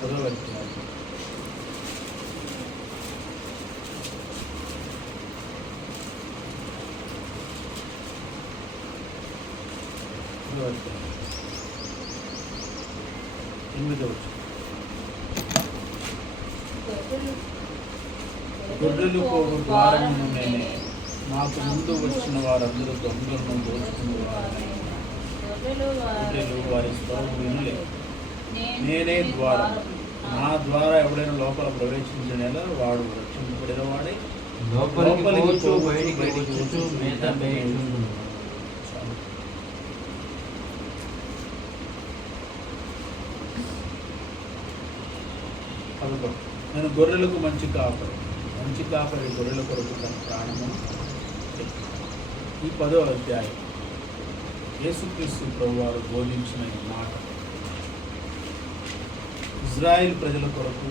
పదవ అధ్యాయం పదవ అధ్యాయం ఎనిమిదవ వచనం. గొర్రెలు పోగు ద్వారమును నేనే నాకు ముందు వచ్చిన వారందరూ దొంగలను దోచుకుని గొర్రెలు వారి స్వరం వినలేదు నేనే ద్వారం. నా ద్వారా ఎవడైనా లోపల ప్రవేశించిన వాడు రక్షింపబడిన వాడే నేను గొర్రెలకు మంచి కాపరి. మంచి కాపరి గొర్రెల కొరకు తన ప్రాణము. ఈ పదో అధ్యాయం. యేసుక్రీస్తు ప్రభువారు బోధించిన మాట. ఇజ్రాయిల్ ప్రజల కొరకు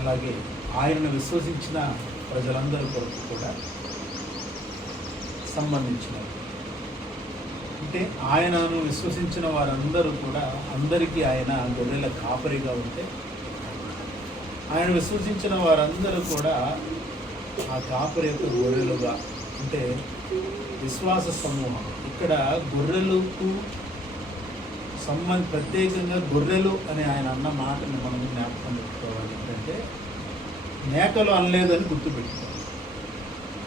అలాగే ఆయనను విశ్వసించిన ప్రజలందరి కొరకు కూడా సంబంధించినవి. అంటే ఆయనను విశ్వసించిన వారందరూ కూడా అందరికీ ఆయన గొర్రెల కాపరిగా ఉంటే ఆయన విశ్వసించిన వారందరూ కూడా ఆ కాపరి యొక్క గొర్రెలుగా అంటే విశ్వాస సమూహం. ఇక్కడ గొర్రెలకు సంబంధ ప్రత్యేకంగా గొర్రెలు అని ఆయన అన్న మాటని మనం జ్ఞాపకం పెట్టుకోవాలి ఏంటంటే మేకలు అనలేదని గుర్తుపెట్టుకోవాలి.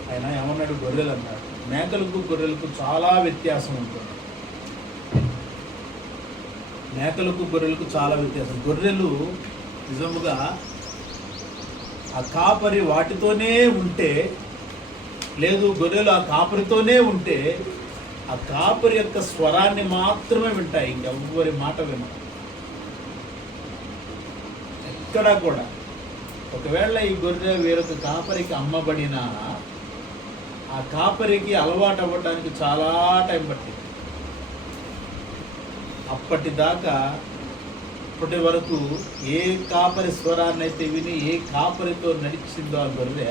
ఆయన ఏమన్నాడు? గొర్రెలు అన్నాడు. మేకలకు గొర్రెలకు చాలా వ్యత్యాసం ఉంటుంది. మేకలకు గొర్రెలకు చాలా వ్యత్యాసం. గొర్రెలు నిజముగా ఆ కాపరి వాటితోనే ఉంటే లేదు గొర్రెలు ఆ కాపరితోనే ఉంటే ఆ కాపరి యొక్క స్వరాన్ని మాత్రమే వింటాయి. ఇంకెవ్వరి మాట విన ఎక్కడా కూడా. ఒకవేళ ఈ గొర్రె వేరొక కాపరికి అమ్మబడిన ఆ కాపరికి అలవాటు అవ్వడానికి చాలా టైం పట్టింది. అప్పటిదాకా అప్పటి వరకు ఏ కాపరి స్వరాన్ని అయితే విని ఏ కాపరితో నడిచిందో ఆ గొర్రె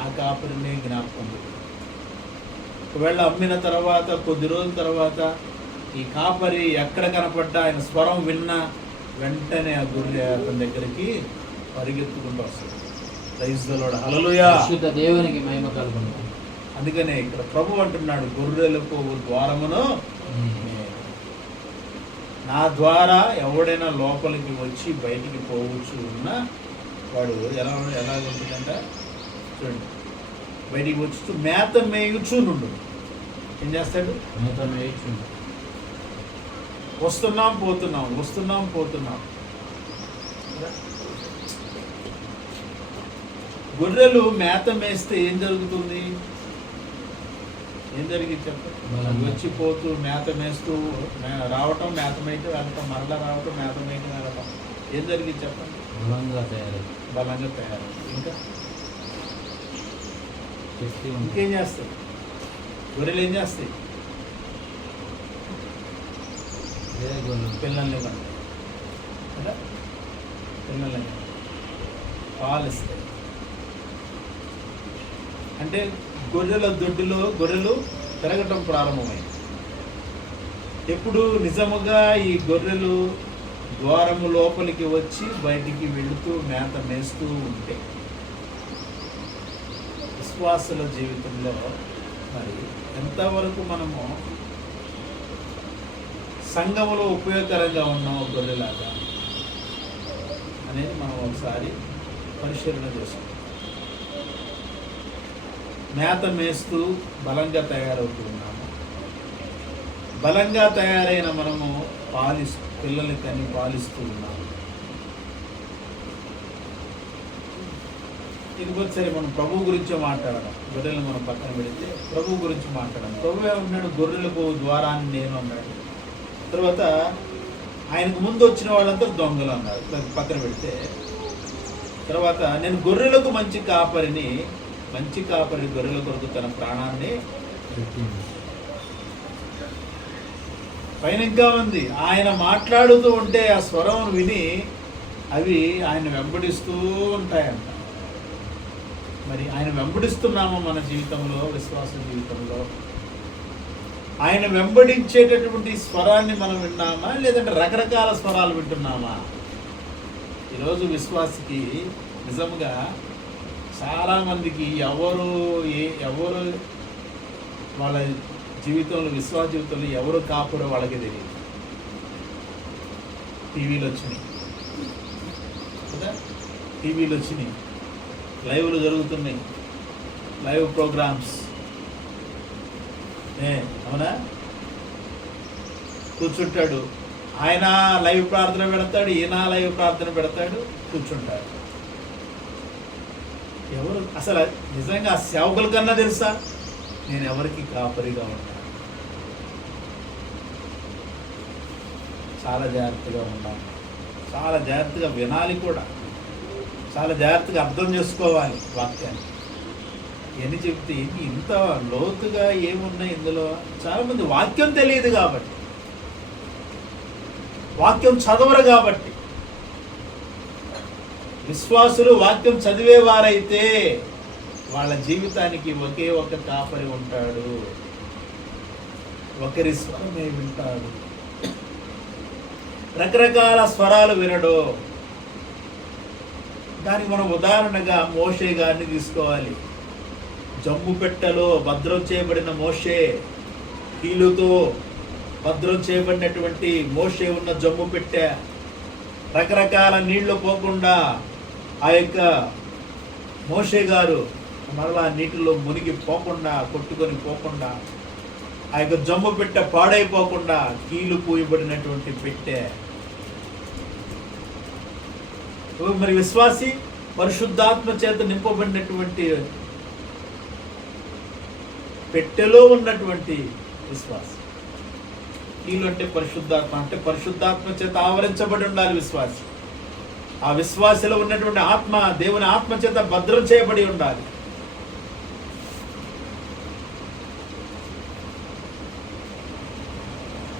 ఆ కాపరిని జ్ఞాపకం ఒకవేళ అమ్మిన తర్వాత కొద్ది రోజుల తర్వాత ఈ కాపరి ఎక్కడ కనపడ్డా ఆయన స్వరం విన్నా వెంటనే ఆ గొర్రె అతని దగ్గరికి పరిగెత్తుకుంటూ వస్తుంది రైతులోడు హలలుయా దేవునికి మహిమ కలుగును. అందుకనే ఇక్కడ ప్రభు అంటున్నాడు గొర్రెలకు ద్వారమును. నా ద్వారా ఎవడైనా లోపలికి వచ్చి బయటికి పోవచ్చు ఉన్న వాడు ఎలా ఎలా ఉంటుందంట? చూడండి. బయటికి వచ్చి మేత మేయుచు నుండు ఏం చేస్తాడు? వస్తున్నాం పోతున్నాం వస్తున్నాం పోతున్నాం. గొర్రెలు మేత మేస్తే ఏం జరుగుతుంది? ఏం జరిగింది చెప్పండి బలంగా. వచ్చి పోతూ మేత మేస్తూ రావటం మేత మేయటం వెళ్ళటం మరలా రావటం మేత మేయటం వెళ్ళటం ఏం జరిగింది చెప్పండి బలంగా తయారై బలంగా తయారు. ఇంకా? ఇంకేం చేస్తాయి గొర్రెలు ఏం చేస్తాయి పిల్లల్ని కంటాయి కదా? పిల్లల్ని పాలు ఇస్తాయి అంటే గొర్రెల దొడ్డిలో గొర్రెలు పెరగటం ప్రారంభమైంది. ఎప్పుడు నిజముగా ఈ గొర్రెలు ద్వారము లోపలికి వచ్చి బయటికి వెళుతూ మేత మేస్తూ ఉంటే విశ్వాసుల జీవితంలో మరి ఎంతవరకు మనము సంఘములో ఉపయోగకరంగా ఉన్నాము గొర్రెలాగా అనేది మనం ఒకసారి పరిశీలన చేసుకుంటాం మేత మేస్తూ బలంగా తయారవుతున్నాము బలంగా తయారైన మనము పాలిస్తూ పిల్లల్ని కని పాలిస్తూ ఉన్నాము. ఇంకొకసారి మనం ప్రభు గురించే మాట్లాడడం గొర్రెలు మనం పక్కన పెడితే ప్రభు గురించి మాట్లాడడం ప్రభు ఏమన్నాడు గొర్రెలకు ద్వారాన్ని నేను అన్నాడు. తర్వాత ఆయనకు ముందు వచ్చిన వాళ్ళంతా దొంగలు అన్నారు. పక్కన పెడితే తర్వాత నేను గొర్రెలకు మంచి కాపరిని మంచి కాపరి గొర్రెల కొరకు తన ప్రాణాన్ని పైన ఇంకా ఉంది. ఆయన మాట్లాడుతూ ఉంటే ఆ స్వరం విని అవి ఆయన వెంబడిస్తూ ఉంటాయంట. మరి ఆయన వెంబడిస్తున్నామో మన జీవితంలో విశ్వాస జీవితంలో. ఆయన వెంబడించేటటువంటి స్వరాన్ని మనం విన్నామా? లేదంటే రకరకాల స్వరాలు వింటున్నామా? ఈరోజు విశ్వాసకి నిజంగా చాలామందికి ఎవరు ఏ ఎవరు వాళ్ళ జీవితంలో విశ్వాస జీవితంలో ఎవరు కాపురో వాళ్ళకి తెలియదు. టీవీలు వచ్చినాయి. కదా? టీవీలు వచ్చినాయి. లైవ్లు జరుగుతున్నాయి. Live programmes. ఏ అవునా? కూర్చుంటాడు. ఆయన లైవ్ ప్రార్థన పెడతాడు ఈయన లైవ్ ప్రార్థన పెడతాడు కూర్చుంటాడు. ఎవరు? అసలు నిజంగా ఆ సేవకుల కన్నా తెలుసా? నేను ఎవరికి కాపరిగా ఉంటాను. చాలా జాగ్రత్తగా ఉండాలి. చాలా జాగ్రత్తగా వినాలి కూడా. చాలా జాగ్రత్తగా అర్థం చేసుకోవాలి వాక్యాన్ని. ఎన్ని చెప్తే ఇది ఇంత లోతుగా ఏమున్నాయి ఇందులో? చాలామంది వాక్యం తెలియదు కాబట్టి. వాక్యం చదవరు కాబట్టి. విశ్వాసులు వాక్యం చదివేవారైతే వాళ్ళ జీవితానికి ఒకే ఒక కాపరి ఉంటాడు. ఒకరి స్వరమే వింటాడు. రకరకాల స్వరాలు వినడు. దానికి మనం ఉదాహరణగా మోషే గారిని తీసుకోవాలి. జమ్ము పెట్టెలో భద్రం చేయబడిన మోషే కీలుతో భద్రం చేయబడినటువంటి మోషే ఉన్న జమ్ము పెట్టె రకరకాల నీళ్ళు పోకుండా ఆ యొక్క మోషే గారు మరలా నీటిలో మునిగి పోకుండా కొట్టుకొని పోకుండా ఆ యొక్క జమ్ము పెట్టె పాడైపోకుండా కీలు పూయబడినటువంటి పెట్టె మరి విశ్వాసి పరిశుద్ధాత్మ చేత నింపబడినటువంటి పెట్టెలో ఉన్నటువంటి విశ్వాసి. కీలు అంటే పరిశుద్ధాత్మ అంటే పరిశుద్ధాత్మ చేత ఆవరించబడి ఉండాలి విశ్వాసి. ఆ విశ్వాసిలో ఉన్నటువంటి ఆత్మ దేవుని ఆత్మ చేత భద్రం చేయబడి ఉండాలి.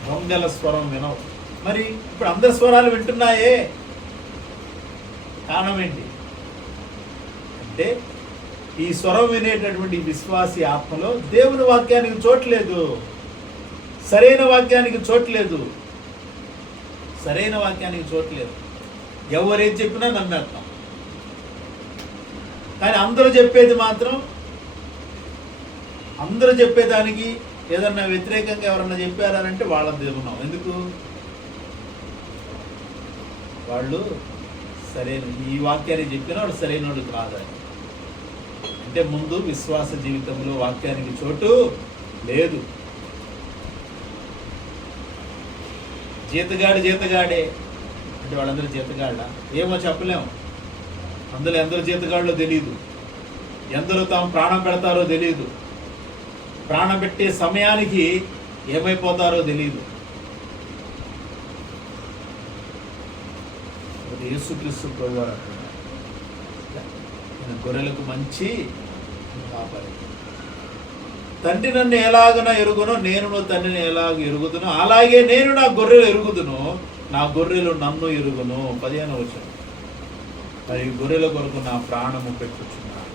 దొంగల స్వరం వినవు. మరి ఇప్పుడు అందరి స్వరాలు వింటున్నాయే? కారణం ఏంటి అంటే ఈ స్వరం వినేటటువంటి విశ్వాసి ఆత్మలో దేవుని వాక్యానికి చోట్లేదు సరైన వాక్యానికి చోట్లేదు సరైన వాక్యానికి చోట్లేదు ఎవరేం చెప్పినా నమ్మేస్తాం కానీ అందరూ చెప్పేది మాత్రం అందరూ చెప్పేదానికి ఏదన్నా వ్యతిరేకంగా ఎవరన్నా చెప్పారనంటే వాళ్ళని తిరుగున్నాం ఎందుకు? వాళ్ళు సరైన ఈ వాక్యాన్ని చెప్పిన వాడు సరైన వాడు కాదని అంటే ముందు విశ్వాస జీవితంలో వాక్యానికి చోటు లేదు. జీతగాడు జీతగాడే. అంటే వాళ్ళందరూ జీతగాళ్ళ. ఏమో చెప్పలేము. అందులో ఎందరు జీతగాళ్ళో తెలియదు ఎందరో తాము ప్రాణం పెడతారో తెలియదు ప్రాణం పెట్టే సమయానికి ఏమైపోతారో తెలియదు యేసుక్రీస్తు ప్రభు అంటున్నారు. నేను గొర్రెలకు మంచి కాపరి తండ్రి నన్ను ఎలాగన ఎరుగునో నేను తండ్రిని ఎలాగ ఎరుగుదునో అలాగే నేను నా గొర్రెలు ఎరుగుదును నా గొర్రెలు నన్ను ఎరుగును. పదిహేను వచ్చిన మరి గొర్రెల కొరకు నా ప్రాణము పెట్టుచున్నాను.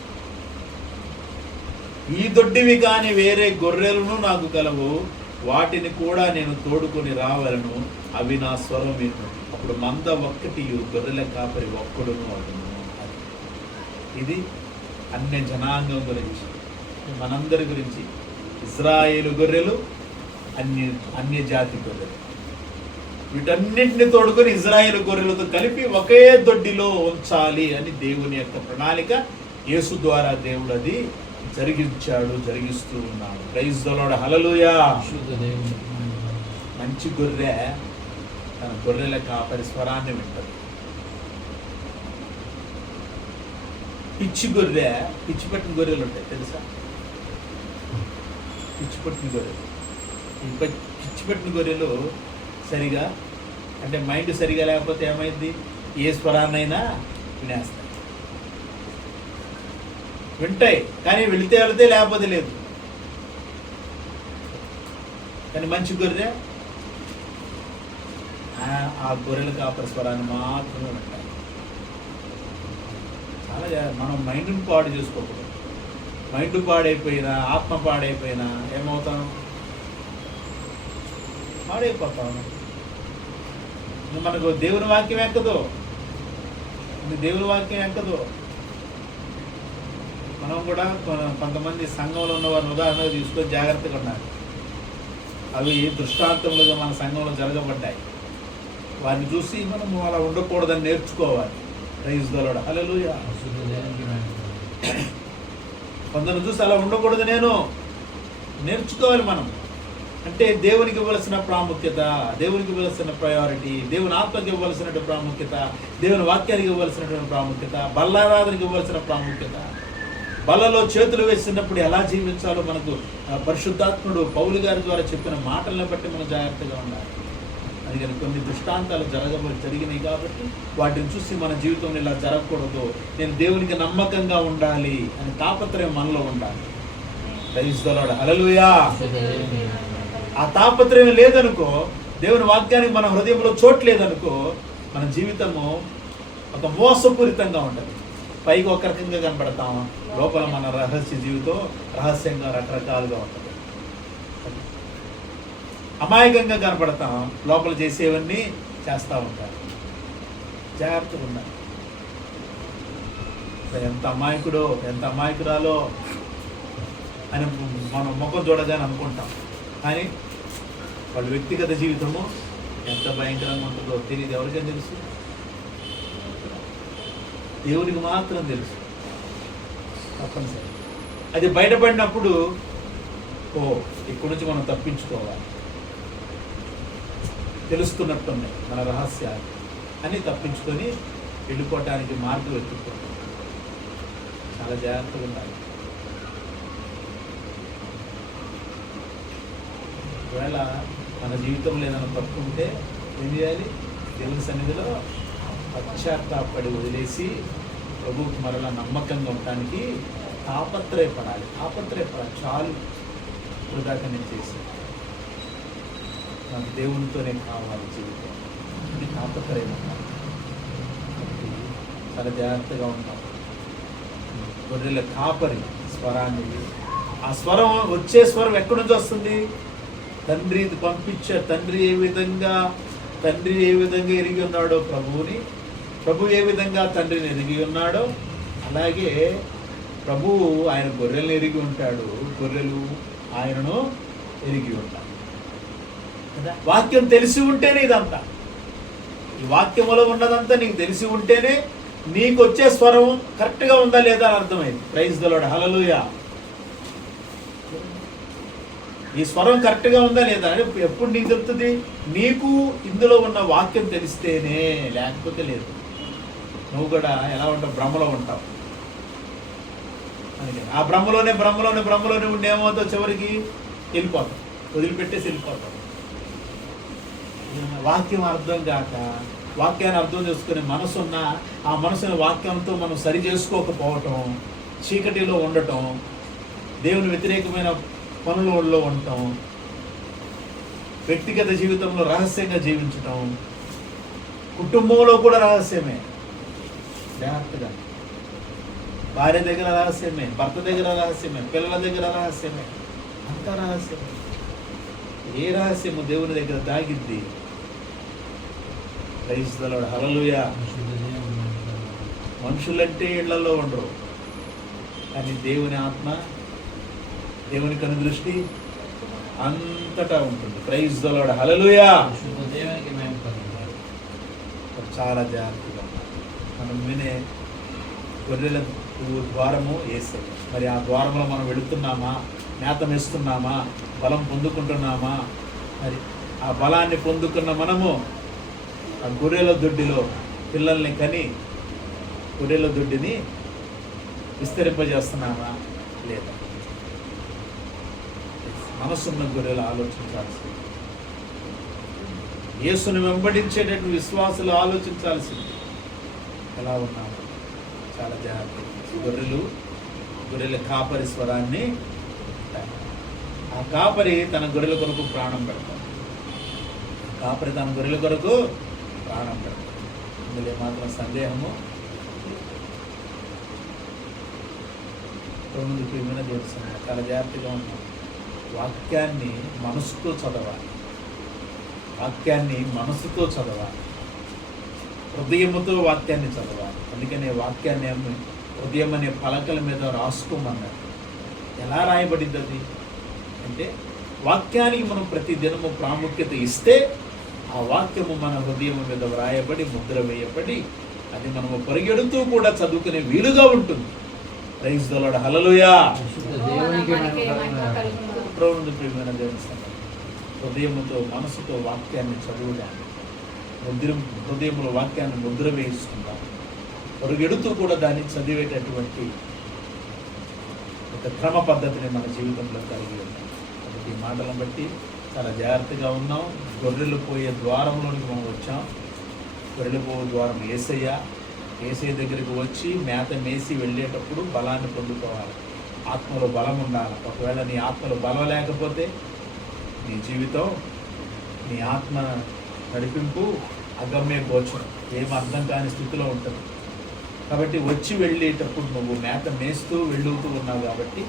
ఈ దొడ్డివి కాని వేరే గొర్రెలను నాకు కలవు వాటిని కూడా నేను తోడుకొని రావలను అవి నా స్వరం విను అప్పుడు మంద ఒక్కటి గొర్రెల కాపరి ఒక్కడును అడును అని. ఇది అన్య జనాంగం గురించి మనందరి గురించి. ఇజ్రాయేలు గొర్రెలు అన్య అన్య జాతి గొర్రెలు. వీటన్నింటిని తోడుకొని ఇజ్రాయేల్ గొర్రెలతో కలిపి ఒకే దొడ్డిలో ఉంచాలి అని దేవుని యొక్క ప్రణాళిక. యేసు ద్వారా దేవుడు అది జరిగించాడు జరిగిస్తూ ఉన్నాడు. ప్రైజ్ దొలడు హలలుయా మంచి గొర్రె తన గొర్రెల కాపరి స్వరాన్ని వింటది. పిచ్చి గొర్రె పిచ్చి పట్టిన గొర్రెలు ఉంటాయి తెలుసా? పిచ్చి పట్టిన గొర్రెలు. పిచ్చి పట్టిన గొర్రెలు సరిగా అంటే మైండ్ సరిగా లేకపోతే ఏమైంది ఏ స్వరాన్నైనా వినేస్తాయి. వింటాయి కానీ వెళితే వెళితే లేకపోతే లేదు. కానీ మంచి గొర్రె ఆ- గొర్రెలు గొర్రెల కాపరి స్వరాన్ని మాత్రమే వింటారు చాలా మనం మైండ్ని పాడు చేసుకోకూడదు. మైండ్ పాడైపోయినా ఆత్మ పాడైపోయినా ఏమవుతాం? పాడైపోతాం. మనకు దేవుని వాక్యం ఎక్కదు దేవుని వాక్యం ఎక్కదు మనం కూడా కొ- కొంతమంది సంఘంలో ఉన్న వారిని ఉదాహరణగా తీసుకొని జాగ్రత్తగా ఉండాలి. అవి దృష్టాంతములుగా మన సంఘంలో జరగబడ్డాయి. వారిని చూసి మనం అలా ఉండకూడదని నేర్చుకోవాలి. రైస్ దొలడ హల్లెలూయా కొందరు చూసి అలా ఉండకూడదు నేను. నేర్చుకోవాలి మనం. అంటే దేవునికి ఇవ్వాల్సిన ప్రాముఖ్యత దేవునికి ఇవ్వాల్సిన ప్రయారిటీ దేవుని ఆత్మకి ఇవ్వాల్సినటువంటి ప్రాముఖ్యత దేవుని వాక్యానికి ఇవ్వాల్సినటువంటి ప్రాముఖ్యత బల్లారాధనకి ఇవ్వాల్సిన ప్రాముఖ్యత. బల్లలో చేతులు వేసినప్పుడు ఎలా జీవించాలో మనకు పరిశుద్ధాత్ముడు పౌలు గారి ద్వారా చెప్పిన మాటలను బట్టి మనం జాగ్రత్తగా ఉండాలి. అందుకని కొన్ని దృష్టాంతాలు జరగ జరిగినాయి కాబట్టి వాటిని చూసి మన జీవితంలో ఇలా జరగకూడదు. నేను దేవునికి నమ్మకంగా ఉండాలి అని తాపత్రయం మనలో ఉండాలి. దయచేస్తాడు అలలుయా ఆ తాపత్రయం లేదనుకో దేవుని వాక్యానికి మన హృదయంలో చోటు లేదనుకో మన జీవితము ఒక మోసపూరితంగా ఉంటుంది. పైకి ఒక రకంగా కనపడతాం. లోపల మన రహస్య జీవితం రహస్యంగా రకరకాలుగా ఉంటుంది. అమాయకంగా కనపడతాం లోపల చేసేవన్నీ చేస్తూ ఉంటారు. జాగ్రత్తగా ఉండాలి. ఎంత అమాయకుడో ఎంత అమాయకురాలో అని మనం ముఖం చూడగానే అనుకుంటాం. కానీ వాళ్ళ వ్యక్తిగత జీవితము ఎంత భయంకరంగా ఉంటుందో తెలియదు ఎవరికైనా తెలుసు? దేవునికి మాత్రం తెలుసు. తప్పనిసరి. అది బయటపడినప్పుడు ఓ ఇక్కడి నుంచి మనం తప్పించుకోవాలి. తెలుస్తున్నట్టున్నాయి మన రహస్యాలు. అని తప్పించుకొని వెళ్ళిపోవటానికి మార్గం వెతుక్కోవాలి చాలా జాగ్రత్తగా ఉండాలి. ఒకవేళ మన జీవితంలో ఏదైనా తప్పు ఉంటే ఏం చేయాలి? దేవుని సన్నిధిలో పశ్చాత్తాపడి వదిలేసి ప్రభువుకి మరలా నమ్మకంగా ఉండటానికి తాపత్రయపడాలి. తాపత్రయపడాలి. చాలు. వృధాక నేను చేశాను. నాకు దేవునితోనే కావాలి జీవితం. ఇది తాపత్రయం కాబట్టి చాలా జాగ్రత్తగా ఉంటాం. గొర్రెల కాపరి స్వరాన్ని ఆ స్వరం వచ్చే స్వరం ఎక్కడి నుంచి వస్తుంది? తండ్రి పంపించే తండ్రి ఏ విధంగా తండ్రి ఏ విధంగా ఎరిగి ఉన్నాడో ప్రభువుని ప్రభు ఏ విధంగా తండ్రిని ఎరిగి ఉన్నాడో అలాగే ప్రభువు ఆయన గొర్రెల్ని ఎరిగి ఉంటాడు. గొర్రెలు ఆయనను ఎరిగి ఉంటాడు వాక్యం తెలిసి ఉంటేనే ఇదంతా. ఈ వాక్యములో ఉన్నదంతా నీకు తెలిసి ఉంటేనే నీకు వచ్చే స్వరం కరెక్ట్గా ఉందా లేదా అని అర్థమైంది. ప్రైజ్ దలోడ హలలుయా ఈ స్వరం కరెక్ట్గా ఉందా లేదా అని ఎప్పుడు నీకు తెలుస్తుంది నీకు ఇందులో ఉన్న వాక్యం తెలిస్తేనే లేకపోతే లేదు. నువ్వు కూడా ఎలా ఉంటావు? భ్రమలో ఉంటావు. అందుకని ఆ భ్రమలోనే భ్రమలోనే భ్రమలోనే ఉండి ఏమవుతావు? చివరికి వెళ్ళిపోతావు. వదిలిపెట్టేసి వెళ్ళిపోతావు. వాక్యం అర్థం కాక వాక్యాన్ని అర్థం చేసుకునే మనసున్న ఆ మనసుని వాక్యంతో మనం సరి చేసుకోకపోవటం చీకటిలో ఉండటం దేవుని వ్యతిరేకమైన పనులలో ఉండటం వ్యక్తిగత జీవితంలో రహస్యంగా జీవించటం కుటుంబంలో కూడా రహస్యమే. జాగ్రత్తగా. భార్య దగ్గర రహస్యమే భర్త దగ్గర రహస్యమే పిల్లల దగ్గర రహస్యమే. అంతా రహస్యమే. ఏ రహస్యము దేవుని దగ్గర దాగిద్ది? క్రైస్తవుడు హలలుయ మనుషులంటే ఇళ్ళలో ఉండరు. కానీ దేవుని ఆత్మ దేవుని కను దృష్టి అంతటా ఉంటుంది. ప్రైజ్ దలోడ హలలుయా చాలా జాగ్రత్తగా మనం వినే గొర్రెల ద్వారము వేసే మరి ఆ ద్వారంలో మనం వెళుతున్నామా? మేత వేస్తున్నామా? బలం పొందుకుంటున్నామా? మరి ఆ బలాన్ని పొందుకున్న మనము ఆ గొర్రెల దొడ్డిలో పిల్లల్ని కని గొర్రెల దొడ్డిని విస్తరింపజేస్తున్నామా లేదా? మనసున్న గొర్రెలు ఆలోచించాల్సింది. యేసుని వెంబడించేటటువంటి విశ్వాసులు ఆలోచించాల్సింది. ఎలా ఉన్నాము? చాలా జాగ్రత్త గొర్రెలు గొర్రెల కాపరి స్వరాన్ని ఆ కాపరి తన గొర్రెల కొరకు ప్రాణం పెడతాడు. కాపరి తన గొర్రెల కొరకు ప్రాణం ఇందులో మాత్రం సందేహము తొమ్మిది ప్రియమైన దేవస్థానం చాలా జాగ్రత్తగా ఉన్నాం వాక్యాన్ని మనసుతో చదవాలి. వాక్యాన్ని మనసుతో చదవాలి. హృదయముతో వాక్యాన్ని చదవాలి. అందుకనే వాక్యాన్ని అమ్మి హృదయం అనే పలకల మీద రాసుకోమన్నారు. ఎలా రాయబడింది అది? అంటే వాక్యానికి మనం ప్రతి దినము ప్రాముఖ్యత ఇస్తే ఆ వాక్యము మన హృదయం మీద వ్రాయబడి ముద్ర వేయబడి అది మనము పరిగెడుతూ కూడా చదువుకునే వీలుగా ఉంటుంది. ప్రైజ్ దొలడు హలలుయా ప్రియమైన. హృదయముతో మనసుతో వాక్యాన్ని చదువుదాం. ముద్ర హృదయంలో వాక్యాన్ని ముద్ర వేసుకుందాం. పరుగెడుతూ కూడా దాన్ని చదివేటటువంటి ఒక క్రమ పద్ధతిని మన జీవితంలో కలిగి ఉన్నాం. కాబట్టి ఈ మాటలను బట్టి చాలా జాగ్రత్తగా ఉన్నాం. గొర్రెలు పోయే ద్వారంలోనికి మనం వచ్చాం. గొర్రెలు పోయే ద్వారం ఏసయ్య. ఏసయ్య దగ్గరికి వచ్చి మేత మేసి వెళ్ళేటప్పుడు బలాన్ని పొందుకోవాలి. ఆత్మలో బలం ఉండాలి. ఒకవేళ నీ ఆత్మలో బలం లేకపోతే నీ జీవితం నీ ఆత్మ నడిపింపు అగమ్య గోచరం. ఏం అర్థం కాని స్థితిలో ఉంటుంది కాబట్టి వచ్చి వెళ్ళేటప్పుడు నువ్వు మేత మేస్తూ వెళ్ళుతూ ఉన్నావు కాబట్టి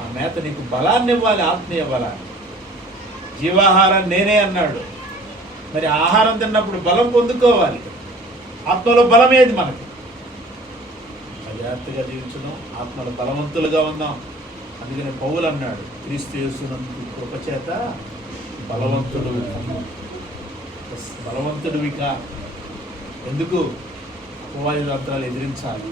ఆ మేత నీకు బలాన్ని ఇవ్వాలి ఆత్మీయ బలాన్ని జీవాహారం నేనే అన్నాడు. మరి ఆహారం తిన్నప్పుడు బలం పొందుకోవాలి. ఆత్మలో బలం ఏది మనకి? జాగ్రత్తగా జీవించడం ఆత్మలో బలవంతులుగా ఉందాం. అందుకని పౌలు అన్నాడు క్రీస్తు యేసునందు కృప చేత బలవంతుడు బలవంతుడివిక ఎందుకు? అపవాది తంత్రాలు ఎదిరించాలి.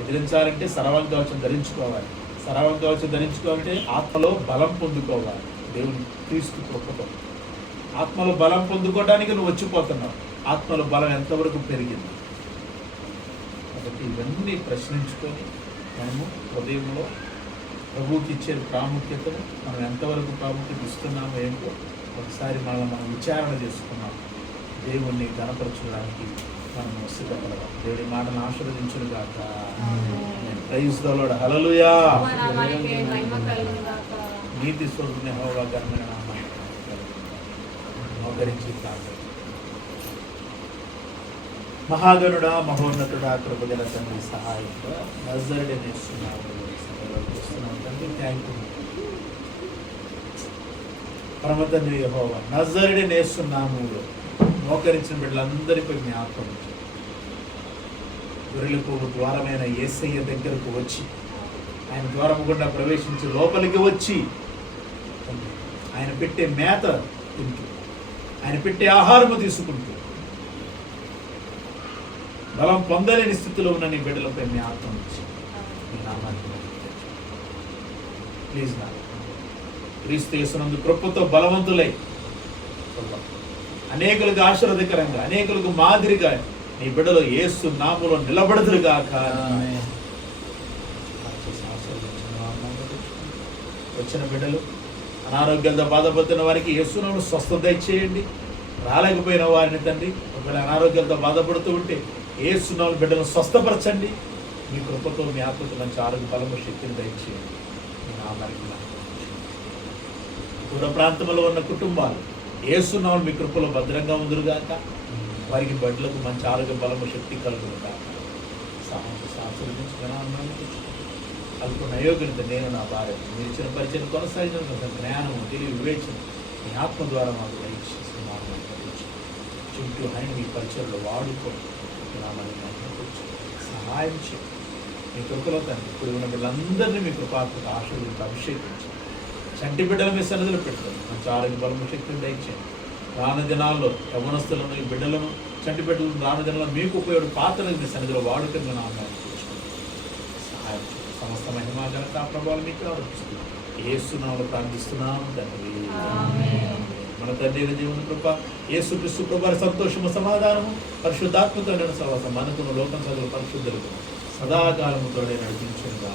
ఎదిరించాలంటే సర్వంగవచం ధరించుకోవాలి. సర్వంగవచం ధరించుకోవాలంటే ఆత్మలో బలం పొందుకోవాలి. దేవుని క్రీస్తు కృపతో. ఆత్మలో బలం పొందుకోవడానికి నువ్వు వచ్చిపోతున్నావు. ఆత్మలో బలం ఎంతవరకు పెరిగింది? కాబట్టి ఇవన్నీ ప్రశ్నించుకొని మనము హృదయంలో ప్రభువుకి ఇచ్చే ప్రాముఖ్యతను మనం ఎంతవరకు ప్రాముఖ్యత ఇస్తున్నామో ఏంటో ఒకసారి మనం మనం విచారణ చేసుకున్నాం. దేవుణ్ణి గణపరచడానికి మనం సిద్ధపడదాం. దేవుడి మాటను ఆశీర్వదించును గాక ప్రైజ్ దలోడ హలలుయా నీతి స్వరూపుని హోగా ఘనమైన నామాన్ని మోకరించి కాక మహోన్నతుడా కృపగల తండ్రి సహాయంగా నజరుడి నేస్తున్నావు తండ్రి థ్యాంక్ యూ పరమ తండ్రి యెహోవా నజరుడి నేస్తున్నాము మోకరించిన బిడ్డలందరిపై జ్ఞాపకం ఆత్మ ద్వారమైన ఏసయ్య దగ్గరకు వచ్చి ఆయన ద్వారం గుండా ప్రవేశించి లోపలికి వచ్చి ఆయన పెట్టే మేత తింటూ ఆయన పెట్టే ఆహారము తీసుకుంటూ బలం పొందలేని స్థితిలో ఉన్న నీ బిడ్డలపై మీ ఆత్మ ఉంచి. మీ నామాన్ని. ప్లీజ్ నా క్రీస్తు యేసునందు కృపతో బలవంతులై అనేకులకు ఆశీర్వదకరంగా అనేకులకు మాదిరిగా నీ బిడ్డలు యేసు నామములో నిలబడదురుగాక. వచ్చిన బిడ్డలు అనారోగ్యంతో బాధపడుతున్న వారికి యేసునామను స్వస్థత ఇచ్చేయండి. రాలేకపోయిన వారిని తండ్రి ఒకవేళ అనారోగ్యంతో బాధపడుతూ ఉంటే ఏసునామలు బిడ్డను స్వస్థపరచండి. మీ కృపతో మీ ఆత్మతో మంచి ఆరోగ్య బలము శక్తిని దయచేయండి. నేను నామానికి దూర ప్రాంతంలో ఉన్న కుటుంబాలు ఏసునామలు మీ కృపలో భద్రంగా ఉందిరుగాక వారికి బిడ్డలకు మంచి ఆరోగ్య బలము శక్తి కలుగునుగాక సాహసించుకున్నాను అనుకున్న అయోగ్యత నేను నా భార్య. మీరు ఇచ్చిన పరిచయం కొనసాగించిన జ్ఞానం తెలివి వివేచన మీ ఆత్మ ద్వారా మాకు దయచేస్తున్నాను చుట్టూ ఆయన మీ పరిచయంలో వాడుకో నామని సహాయం చేయండి మీ కృపలో తండ్రి ఇప్పుడు ఉన్న బిడ్డలందరినీ మీ కృపాత్మక ఆశీర్వదించి అభిషేకించి. చంటి బిడ్డల మీ సన్నిధిలో పెట్టండి మంచి ఆరోగ్య బలము శక్తిని దయచేయండి రాను దినాల్లో యవనస్తులను ఈ బిడ్డలను చంటి బిడ్డలను రాను దినాల్లో మీకు ఉపయోగ పాత్రలు మీ సన్నిధిలో వాడుకుని నామాన్ని సమస్త మహిమా ఘనత ప్రభావాలు మీకు ఏసునామలు ప్రార్థిస్తున్నాం తండ్రి. మన తండ్రి జీవన కృప యేసు క్రీస్తు సంతోషము సమాధానము పరిశుద్ధాత్మతో సహవాసం మనకును లోకం చదువు పరిశుద్ధులకు సదాకాలముతోనే నడిపించుగా